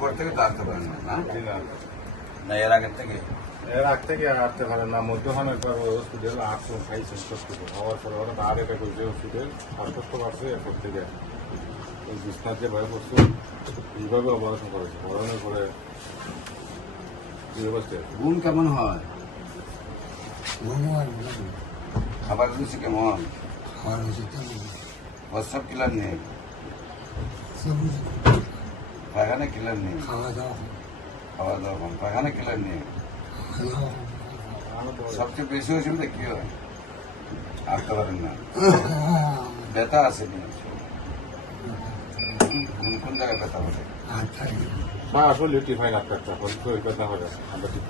পর থেকে তো আসতে পারেন না, না এর আগের থেকে? এর আগ থেকে আসতে পারেন না, মধ্যখানের পর হসপিটাল আসুন খাইছেন সব কিছু হওয়ার পরে ওরা আর এটা করছে হসপিটাল শ্বাসকষ্ট পাচ্ছে এরপর থেকে ওই বিছনার যে ভয় করছে এইভাবে অপারেশন করেছে, করানোর পরে এই অবস্থায় ঘুম কেমন হয়? খাবার রুচি কেমন? প্রস্রাব ক্লিয়ার নেই, পায়খানা ক্লিয়ার নেই, খাওয়া দাওয়া কম, পায়খানা ক্লিয়ার নেই। সবচেয়ে বেশি অসুবিধা কি হয়? আসতে পারেন না, ব্যথা আছে নি? কোন জায়গায় ব্যথা হবে? বা আসলে টিফাইন আপনার শরীর ব্যথা হবে আমরা ঠিক